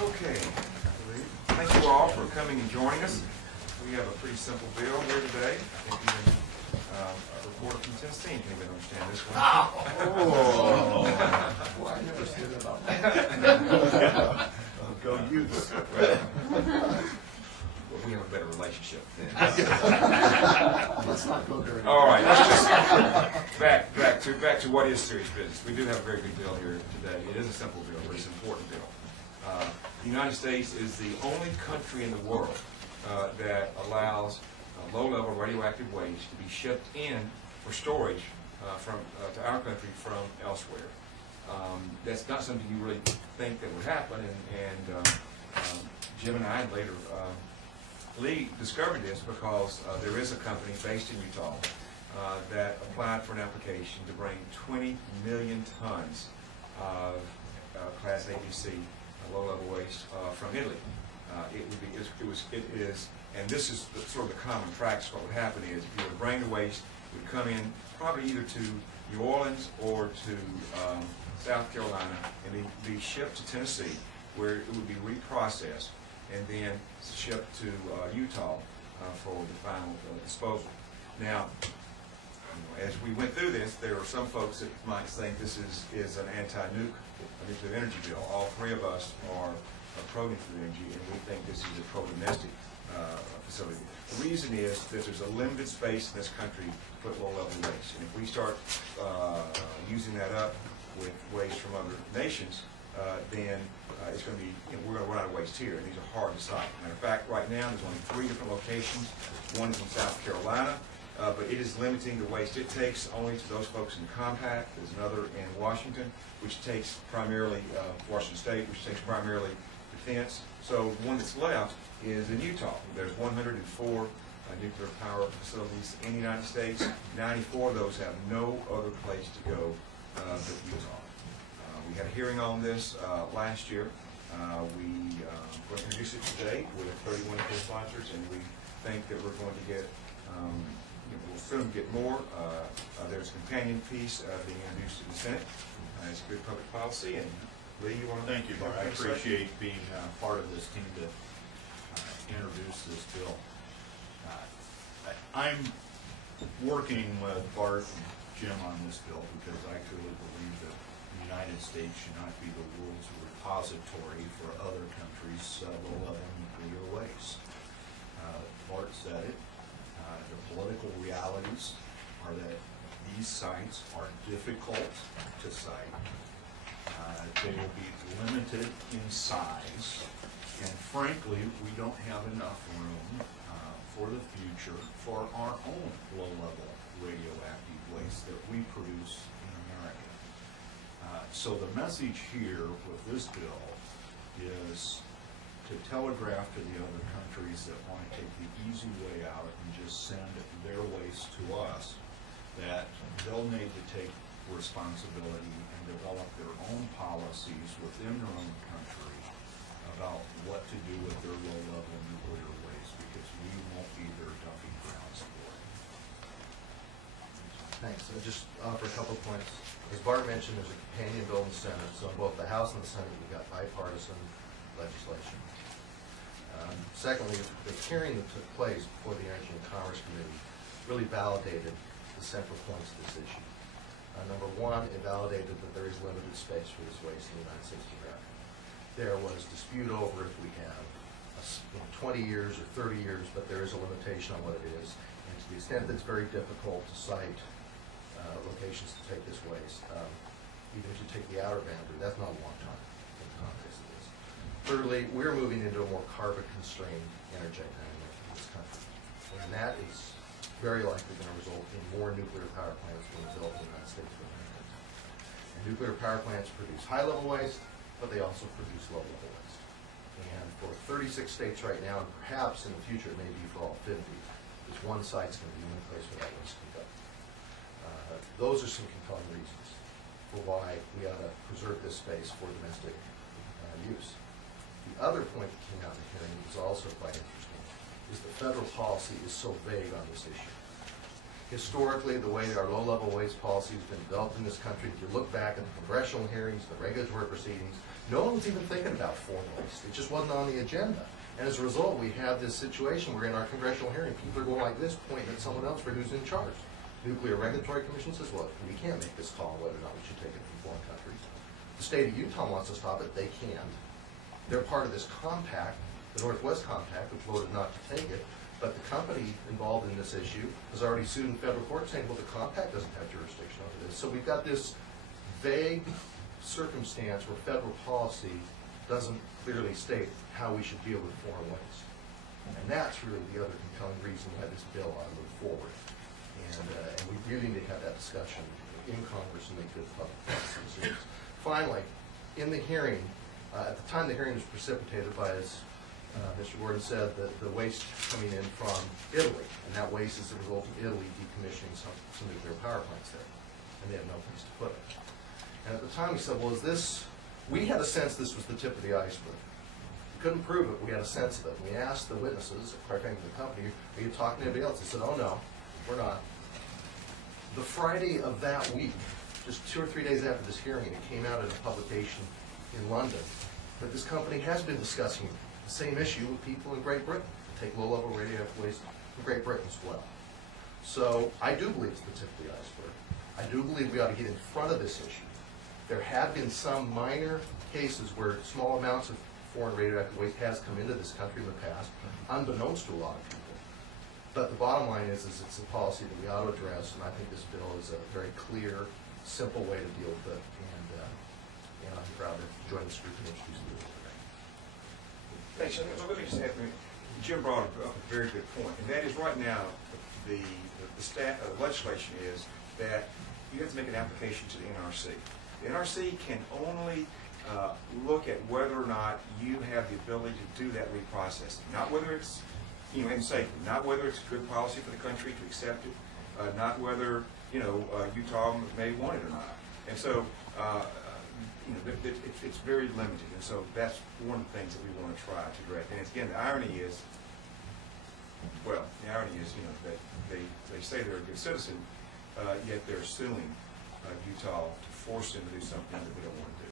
Okay. Thank you all for coming and joining us. We have a pretty simple bill here today. I think even a reporter from Tennessee can even understand this one. Oh, well, I never said about that. Go use. Well, we have a better relationship then. Let's not go there. All right, let's just back to what is serious business. We do have a very good bill here today. It is a simple bill, but it's an important bill. The United States is the only country in the world that allows low-level radioactive waste to be shipped in for storage to our country from elsewhere. That's not something you really think that would happen, and Jim and I, and later Lee, discovered this because there is a company based in Utah that applied for an application to bring 20 million tons of Class ABC low-level waste from Italy. It is, and this is sort of the common practice. What would happen is, if you were to bring the waste, it would come in probably either to New Orleans or to South Carolina, and then be shipped to Tennessee, where it would be reprocessed, and then shipped to Utah for the final disposal. Now, as we went through this, there are some folks that might think this is an nuclear energy bill. All three of us are pro-nuclear energy, and we think this is a pro-domestic facility. The reason is that there's a limited space in this country to put low-level waste, and if we start using that up with waste from other nations, then it's going to be, we're going to run out of waste here, and these are hard to cite. Matter of fact, right now there's only 3 different locations. One is in South Carolina, but it is limiting the waste it takes only to those folks in Compact. There's another in Washington, which takes primarily Washington State, which takes primarily defense. So the one that's left is in Utah. There's 104 nuclear power facilities in the United States. 94 of those have no other place to go but Utah. We had a hearing on this last year. We will introduce it today with 31 co-sponsors, and we think that we're going to get, we'll soon get more. There's a companion piece being introduced in the Senate. It's good public policy, and Lee, you want to? Thank you, Bart. I appreciate being part of this team to introduce this bill. I'm working with Bart and Jim on this bill because I truly believe that the United States should not be the world's repository for other countries' low-level nuclear waste. Bart said it. The political realities are that these sites are difficult to cite. They will be limited in size, and frankly, we don't have enough room for the future for our own low-level radioactive waste that we produce in America. So the message here with this bill is to telegraph to the other countries that want to take the easy way out and just send their waste to us, that they'll need to take responsibility and develop their own policies within their own country about what to do with their low-level nuclear waste, because we won't be their dumping grounds for it. Thanks. I'll just offer a couple of points. As Bart mentioned, there's a companion bill in the Senate, so in both the House and the Senate we've got bipartisan legislation. Secondly, the hearing that took place before the Energy and Commerce Committee really validated the central points of this issue. Number one, it validated that there is limited space for this waste in the United States of America. There was dispute over if we have 20 years or 30 years, but there is a limitation on what it is. And to the extent that it's very difficult to cite locations to take this waste, even if you take the outer boundary, that's not a long time in the context of this. Thirdly, we're moving into a more carbon-constrained energy dynamic in this country. And that is very likely going to result in more nuclear power plants being built in the United States of America. And nuclear power plants produce high-level waste, but they also produce low-level waste. And for 36 states right now, and perhaps in the future it may be for all 50, there's one site's going to be the only place where that waste can go. Those are some compelling reasons for why we ought to preserve this space for domestic use. The other point that came out in the hearing is also quite interesting, is the federal policy is so vague on this issue. Historically, the way our low-level waste policy has been developed in this country, if you look back at the congressional hearings, the regulatory proceedings, No one was even thinking about foreign waste. It just wasn't on the agenda. And as a result, we have this situation where in our congressional hearing, people are going like this, pointing at someone else for who's in charge. Nuclear Regulatory Commission says, well, we can't make this call on whether or not we should take it from foreign countries. The state of Utah wants to stop it. They can't. They're part of this compact, the Northwest Compact, which voted not to take it. But the company involved in this issue has already sued in federal court saying, well, the compact doesn't have jurisdiction over this. So we've got this vague circumstance where federal policy doesn't clearly state how we should deal with foreign waste. And that's really the other compelling reason why this bill ought to move forward. And we really need to have that discussion in Congress and make good public policy decisions. Finally, in the hearing, at the time the hearing was precipitated by, as Mr. Gordon said, the waste coming in from Italy, and that waste is the result of Italy decommissioning some nuclear power plants there, and they had no place to put it. And at the time we said, well, we had a sense this was the tip of the iceberg. We couldn't prove it, we had a sense of it. We asked the witnesses, quite frankly, the company, are you talking to anybody else? They said, oh no, we're not. The Friday of that week, just 2 or 3 days after this hearing, it came out in a publication in London that this company has been discussing the same issue with people in Great Britain, to take low-level radioactive waste from Great Britain as well. So I do believe it's the tip of the iceberg. I do believe we ought to get in front of this issue. There have been some minor cases where small amounts of foreign radioactive waste has come into this country in the past, unbeknownst to a lot of people. But the bottom line is it's a policy that we ought to address, and I think this bill is a very clear, simple way to deal with it, and I'm proud to join this group and introduce the bill today. Thanks. So let me just add, Jim brought up a very good point, and that is right now the legislation is that you have to make an application to the NRC. The NRC can only look at whether or not you have the ability to do that reprocessing, not whether it's and safely, not whether it's good policy for the country to accept it, not whether Utah may want it or not. And so it's very limited, and so that's one of the things that we want to try to address. And again, the irony is that they say they're a good citizen, yet they're suing Utah to force them to do something that we don't want to do.